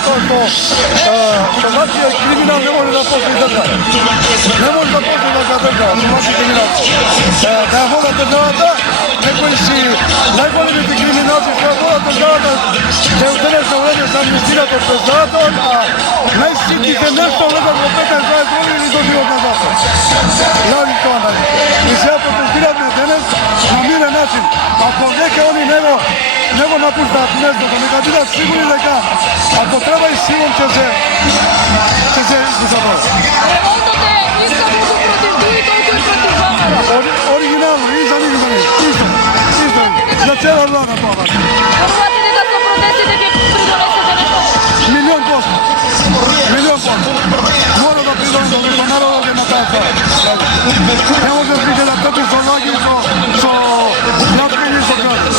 ato shënaqje kriminal ne može da postoji država. Ne može da postoji država, shënaqje kriminal. Da voda državata, nekoj si najbolji biti kriminalci što voda državata, da je u tenesno uredio sa amnestirato državatom, a najsitnite nešto uredio do 15 godina ili do životna zatvora. Javim to analizu. I se ja protestiram na danas na miran način. Ako neka oni nego napuštati nešto, da neka biti sigurni neka, ako treba i silom će se zaboraviti. Revoltate isto budu protiv Duji, toliko i protiv Vahara. Originalno, i za njih isto. Za cijela vlada to. Shvatite da su protesti da će pridonesete nešto? Milion posto. Mora da pridonesete do naroda na taj stvar. Ne može biti da trpi sa lagi, sa pljačkanjem i sa krađom.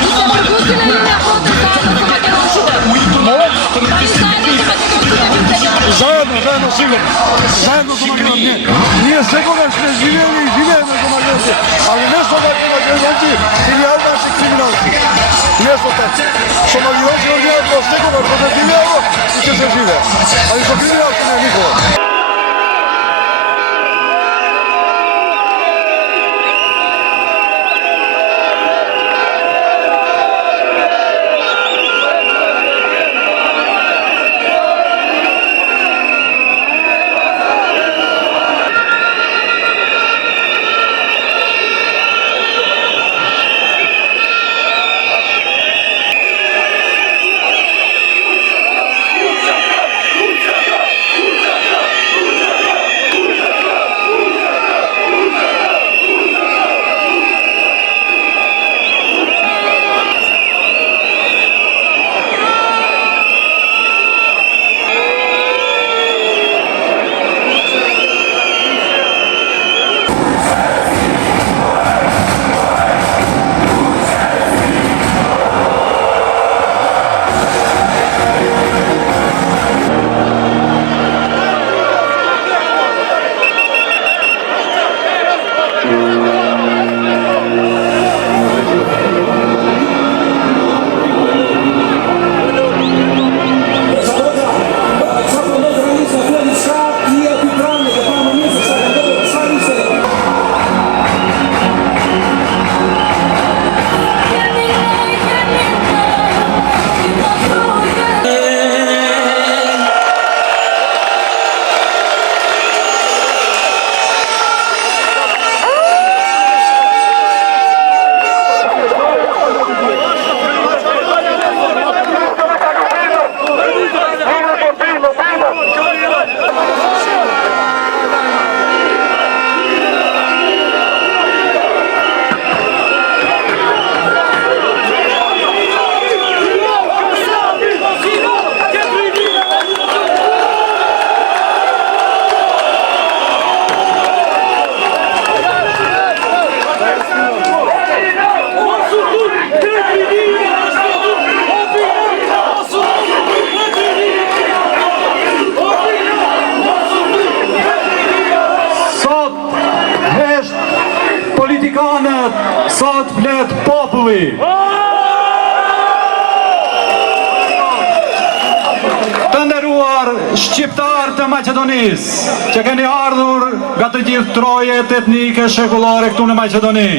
Vi ste prepustili li na protest zajedno sa Makedončine? Pa i zajedno sa Makedončine? Zajedno sigurno. Zajedno sa Makedončine. Nije svekoga što je živjeli i živjeli na Makedonci, ali ne su Makedonci ili albanci kriminalci. Nije su te. Što Makedonci originalno svekoga što se živjelo i će se žive. Ali što kriminalci ne nikoga. Sot flet populli. Të nderuar shqiptar të Maqedonisë, që keni ardhur nga të gjithë trojet etnike shekullore këtu në Maqedoni.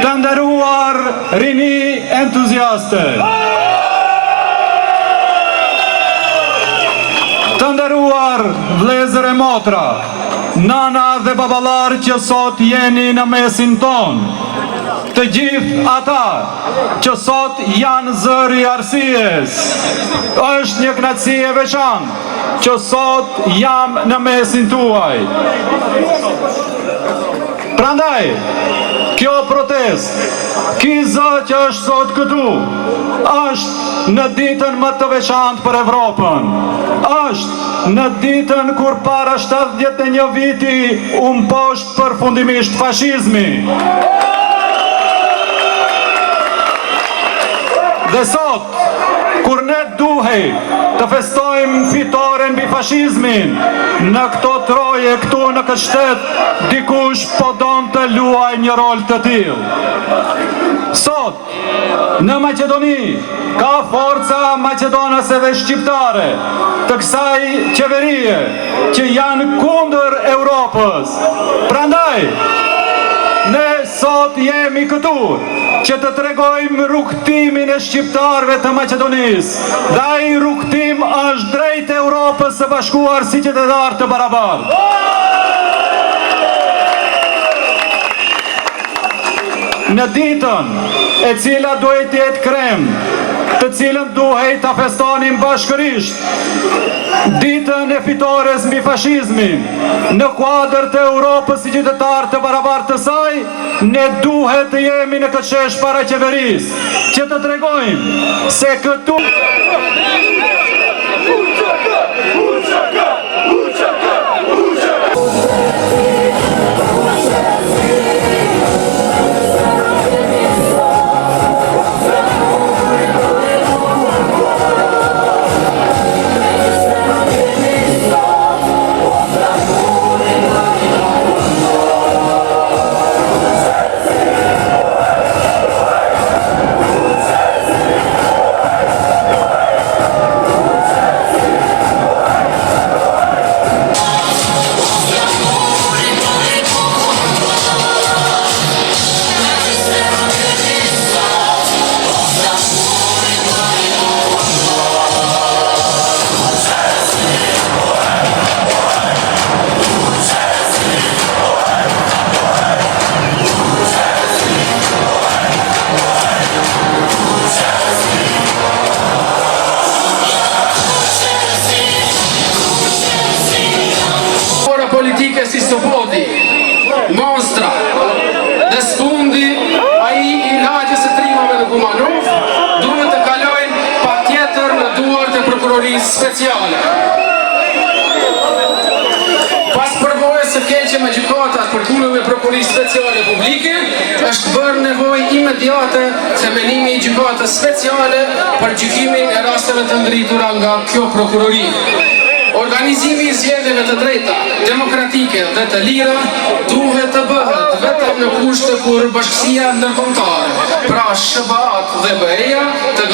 Të nderuar rini entuziaste. Të nderuar vëllezër e motra, nana dhe baballar që sot jeni në mesin ton. Të gjithë ata që sot janë zëri i arsies. Është një kënaqësi e veçantë që sot jam në mesin tuaj. Prandaj, kjo protest, ky zë që është sot këtu, është në ditën më të veçantë për Evropën. Është në ditën kur para 71 viti u mposht përfundimisht fashizmi. Dhe sot, kur ne duhej të festojmë fitoren mbi fashizmin, në këto troje këtu në këtë shtet, dikush po don të luaj një rol të tillë. Sot, Në Maqedoni ka forca maqedonase dhe shqiptare të kësaj qeverie që janë kundër Europës. Prandaj, ne sot jemi këtu që të tregojmë rrugtimin e shqiptarëve të Maqedonisë. Dhe ai rrugtim është drejt Europës së Bashkuar si qytetar të barabartë. Në ditën e cila duhet të jetë krem, të cilën duhet ta festonim bashkërisht, ditën e fitores mbi fashizmin, në kuadër të Europës si qytetar të barabartë të saj, ne duhet të jemi në këtë shesh para qeverisë, që të tregojmë se këtu politike si Soboti, Mostra, dhe sfundi ai i lagjës së trimave në Kumanov duhet të kalojnë patjetër në duart e prokurorisë speciale. Pas përvojës së keqe me gjykatat për punën e prokurorisë speciale publike, është bërë nevojë imediate themelimi i gjykatës speciale për gjykimin e rasteve të ngritura nga kjo prokurori. Organizimi i zgjedhjeve të drejta, demokratike dhe të lira duhet të bëhet vetëm në kushte kur bashkësia ndërkombëtare, pra SHBA dhe BE-ja, të